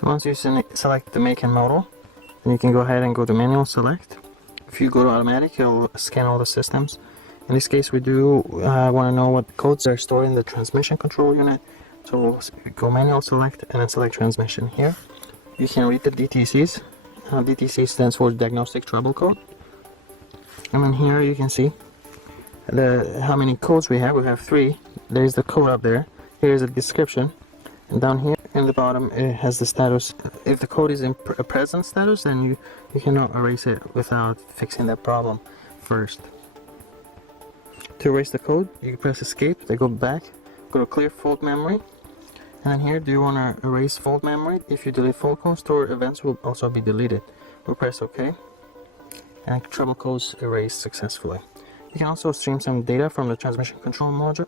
So once you select the make and model, then you can go ahead and go to manual select. If you go to automatic, it'll scan all the systems. In this case, we do want to know what codes are stored in the transmission control unit. So we'll go manual select and then select transmission here. You can read the DTCs. DTC stands for diagnostic trouble code. And then here you can see how many codes we have. We have 3. There's the code up there. Here's a description. And down here in the bottom it has the status. If the code is in a present status, then you cannot erase it without fixing that problem first. To erase the code, you can press escape, then go back, go to clear fault memory. And then here, do you want to erase fault memory? If you delete fault code, stored events will also be deleted. We'll press OK. And trouble codes erased successfully. You can also stream some data from the transmission control module.